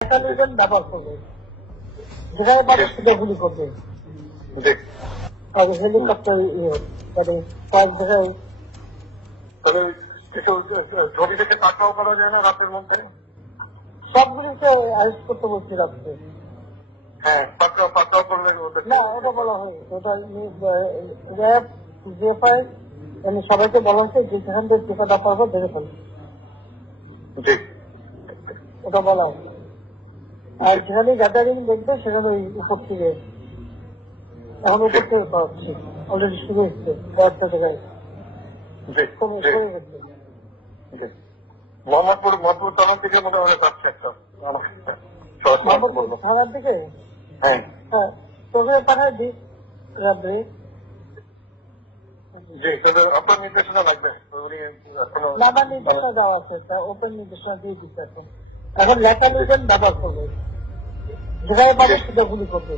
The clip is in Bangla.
মেকানিজম ব্যবহার করবে, যেখানে পারে সেটা গুলি করবে। হেলিকপ্টার মানে কয়েক জায়গায় ছবি থেকে পাকড়াও করা যায় না রাতের মধ্যে? সবগুলিকে অ্যারেস্ট করতে বলছি রাত্রে। হ্যাঁ, পাকড়াও করলে না, ওটা বলা হয়, ওটা র্যাব জিএফআই সবাইকে বলা হচ্ছে যে যেখান থেকে টিকাটা পারবো ধরে ফেলবে, ওটা বলা হয়। আর যেখানে গ্যাদারিং দেখবে সেখানে ওই উপর থেকে, এখন উপর থেকে পাচ্ছি অলরেডি শুরু হচ্ছে কয়েকটা জায়গায় কমে গেছে। মোহাম্মদপুর থানার দিকে মনে হয় যাচ্ছে একটা থানার দিকে। হ্যাঁ, তোকে পাঠায় দিই রাত্রে। জি, আপনার নির্দেশনা লাগবে। না, আমার নির্দেশনা দেওয়া আছে, তা ওপেন নির্দেশনা দিয়ে দিচ্ছে। এখন মেকানিজম ব্যবহার করবে, যেখানে পারে সেটা গুলি করবে।